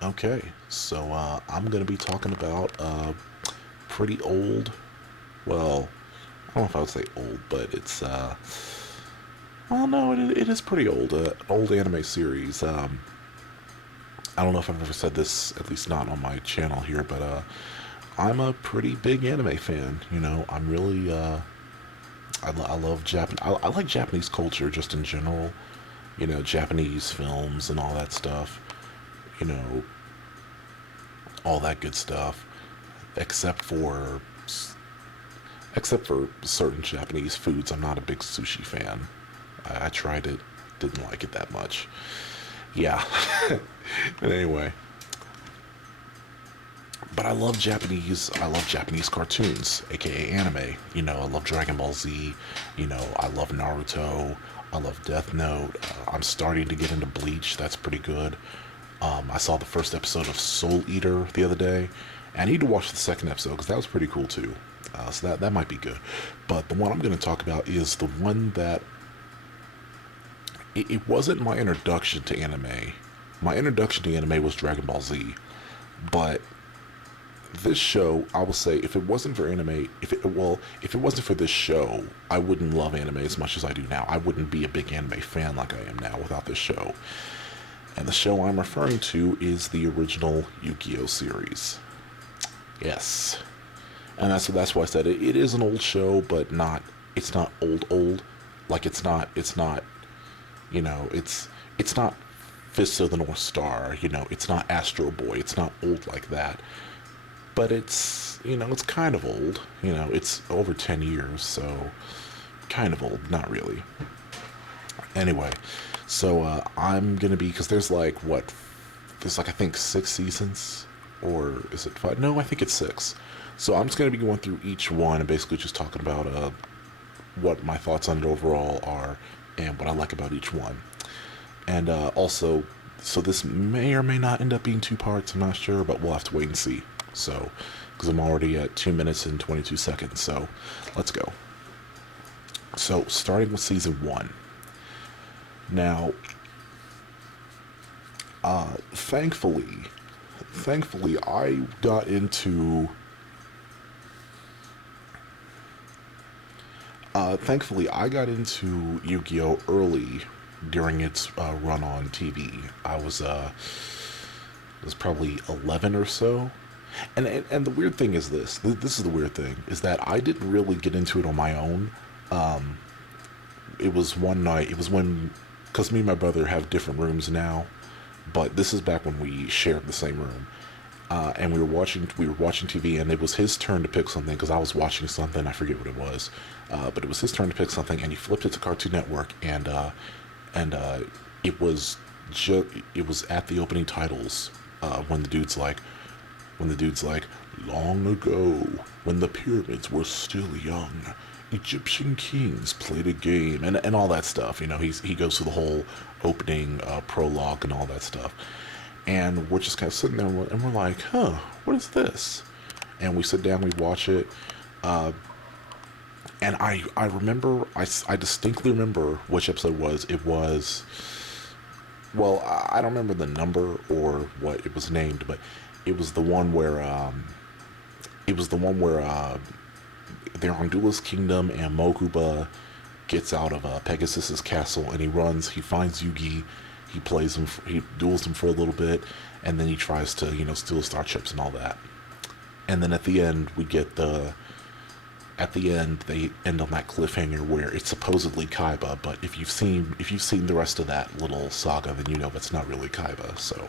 Okay, so I'm going to be talking about pretty old. Well, I don't know if I would say old, but well, no, it is pretty old. An old anime series. I don't know if I've ever said this, at least not on my channel here, but I'm a pretty big anime fan. I'm really I love Japan. I like Japanese culture just in general. Japanese films and all that stuff. You know, all that good stuff. Except for except for certain Japanese foods, I'm not a big sushi fan. I tried it, didn't like it that much. Yeah. But anyway, but I love Japanese cartoons, aka anime. I love Dragon Ball Z. I love Naruto. I love Death Note. I'm starting to get into Bleach. That's pretty good. I saw the first episode of Soul Eater the other day. And I need to watch the second episode because that was pretty cool too. So that might be good. But the one I'm going to talk about is the one that it wasn't my introduction to anime. My introduction to anime was Dragon Ball Z. But this show, I will say, if it wasn't for anime, if it wasn't for this show, I wouldn't love anime as much as I do now. I wouldn't be a big anime fan like I am now without this show. And the show I'm referring to is the original Yu-Gi-Oh series. Yes, and that's why I said it is an old show, but not it's not old. Like it's not it's not Fist of the North Star. It's not Astro Boy. It's not old like that. But it's kind of old. It's over 10 years, so kind of old, not really. Anyway, so I'm gonna be because there's like what there's like I think 6 seasons, or is it five? No, I think it's six. So I'm just gonna be going through each one and basically just talking about what my thoughts on it overall are and what I like about each one. And also, so this may or may not end up being two parts. I'm not sure, but we'll have to wait and see. So, because I'm already at 2 minutes and 22 seconds. So, let's go. So, starting with season one. Now, thankfully, I got into Yu-Gi-Oh early during its run on TV. I was probably 11 or so. And the weird thing is this is the weird thing is that I didn't really get into it on my own. It was one night. It was when because me and my brother have different rooms now, but this is back when we shared the same room. And we were watching TV, and it was his turn to pick something because I was watching something. I forget what it was, but it was his turn to pick something, and he flipped it to Cartoon Network, and it was it was at the opening titles when the dude's like, long ago, when the pyramids were still young, Egyptian kings played a game, and all that stuff. He goes through the whole opening prologue and all that stuff. And we're just kind of sitting there and we're like, huh, what is this? And we sit down, we watch it. Uh, and I remember, I distinctly remember which episode it was. It was, well, I don't remember the number or what it was named, but it was the one where, they're on Duelist Kingdom, and Mokuba gets out of Pegasus's castle, and he finds Yugi, he plays him, he duels him for a little bit, and then he tries to steal star chips and all that. And then at the end they end on that cliffhanger where it's supposedly Kaiba, but if you've seen the rest of that little saga, then you know that's not really Kaiba. So,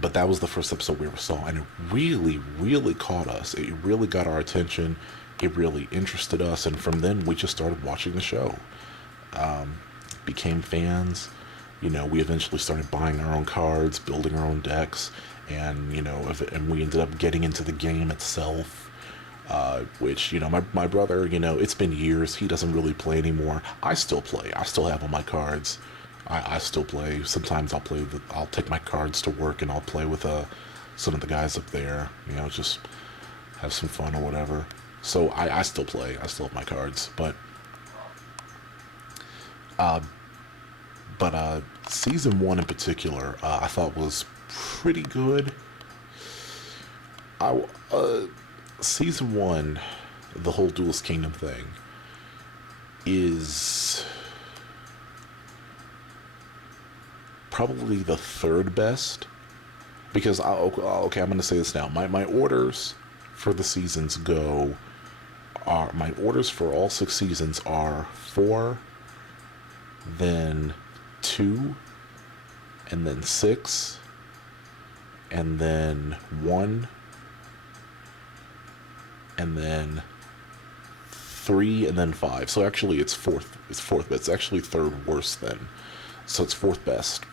but that was the first episode we ever saw, and it really, really caught us. It really got our attention. It really interested us, and from then we just started watching the show. Became fans. We eventually started buying our own cards, building our own decks, and and we ended up getting into the game itself. Which my brother, it's been years. He doesn't really play anymore. I still play. I still have all my cards. I still play. Sometimes I'll take my cards to work and I'll play with some of the guys up there. Just have some fun or whatever. So I still play. I still have my cards, but But season one in particular, I thought was pretty good. I season one, the whole Duelist Kingdom thing, is probably the third best. Because okay, I'm going to say this now. My orders for the seasons go are my orders for all 6 seasons are 4, then 2, and then 6, and then 1, and then 3, and then 5. So actually, it's fourth. It's fourth, but it's actually third worst then. So it's fourth best.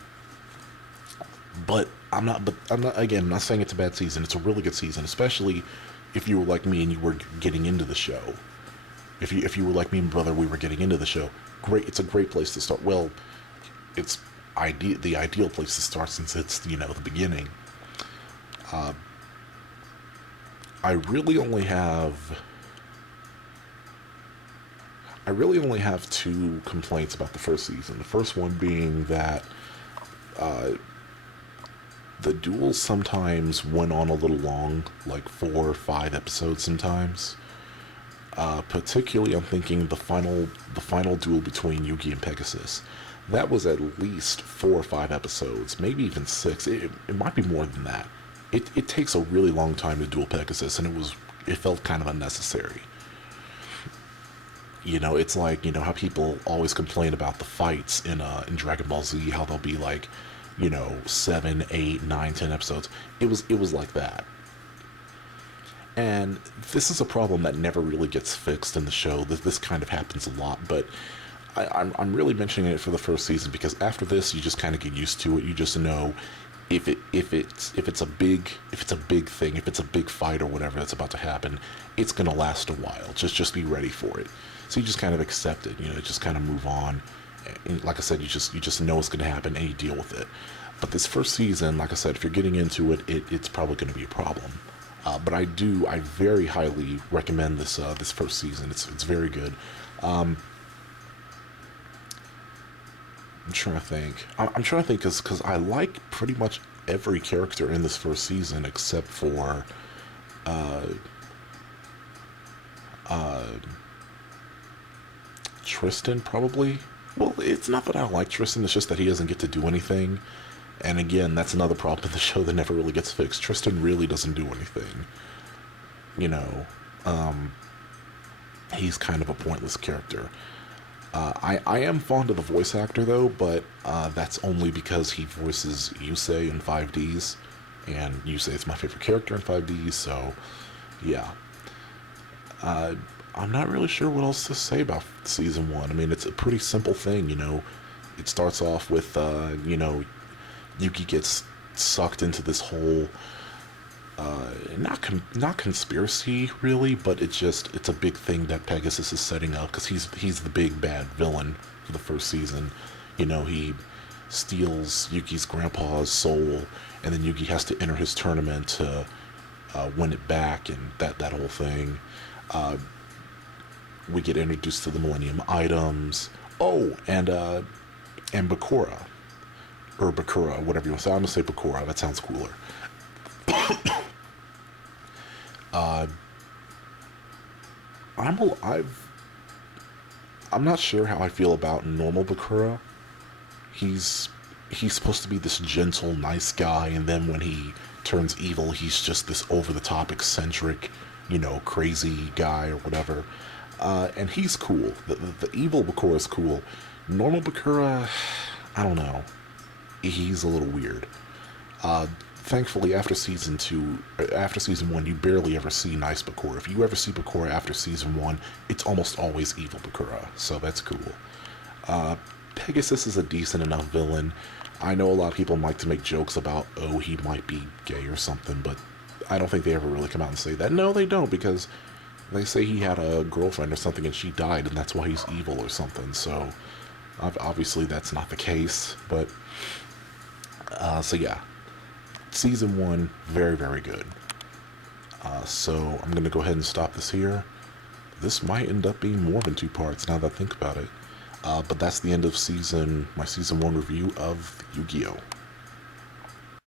But I'm not. But I'm not. Again, I'm not saying it's a bad season. It's a really good season, especially if you were like me and you were getting into the show. If you were like me and brother, we were getting into the show. Great. It's a great place to start. Well, it's the ideal place to start since it's the beginning. I really only have. I really only have 2 complaints about the first season. The first one being that the duels sometimes went on a little long, like 4 or 5 episodes sometimes. Particularly, I'm thinking the final duel between Yugi and Pegasus. That was at least 4 or 5 episodes, maybe even 6. It might be more than that. It takes a really long time to duel Pegasus, and it felt kind of unnecessary. It's like how people always complain about the fights in Dragon Ball Z, how they'll be like 7, 8, 9, 10 episodes. It was like that. And this is a problem that never really gets fixed in the show. This kind of happens a lot, but I'm really mentioning it for the first season because after this, you just kind of get used to it. You just know if it's a big thing, if it's a big fight or whatever that's about to happen, it's gonna last a while. Just be ready for it. So you just kind of accept it. Just kind of move on. And like I said, you just know it's gonna happen and you deal with it. But this first season, like I said, if you're getting into it, it's probably going to be a problem. But I very highly recommend this first season. It's very good. I'm trying to think. I'm trying to think because I like pretty much every character in this first season except for Tristan, probably. Well, it's not that I don't like Tristan. It's just that he doesn't get to do anything. And again, that's another problem in the show that never really gets fixed. Tristan really doesn't do anything. He's kind of a pointless character. I am fond of the voice actor, though, but that's only because he voices Yusei in 5Ds. And Yusei is my favorite character in 5Ds, so yeah. I'm not really sure what else to say about season 1. I mean, it's a pretty simple thing, It starts off with, Yuki gets sucked into this whole, not conspiracy really, but it's a big thing that Pegasus is setting up because he's the big bad villain for the first season. He steals Yuki's grandpa's soul, and then Yuki has to enter his tournament to win it back, and that whole thing. We get introduced to the Millennium Items. Oh, and Bakura. Or Bakura, whatever you want to say. I'm going to say Bakura. That sounds cooler. I'm not sure how I feel about normal Bakura. He's supposed to be this gentle, nice guy, and then when he turns evil, he's just this over-the-top, eccentric, crazy guy or whatever. And he's cool. The evil Bakura is cool. Normal Bakura, I don't know. He's a little weird. Thankfully, after season 1, you barely ever see nice Bakura. If you ever see Bakura after season 1, it's almost always evil Bakura, so that's cool. Pegasus is a decent enough villain. I know a lot of people like to make jokes about, oh, he might be gay or something, but I don't think they ever really come out and say that. No, they don't, because they say he had a girlfriend or something and she died, and that's why he's evil or something, so obviously that's not the case, but so yeah, season 1, very, very good. So I'm going to go ahead and stop this here. This might end up being more than 2 parts now that I think about it. But that's the end of my season one review of Yu-Gi-Oh!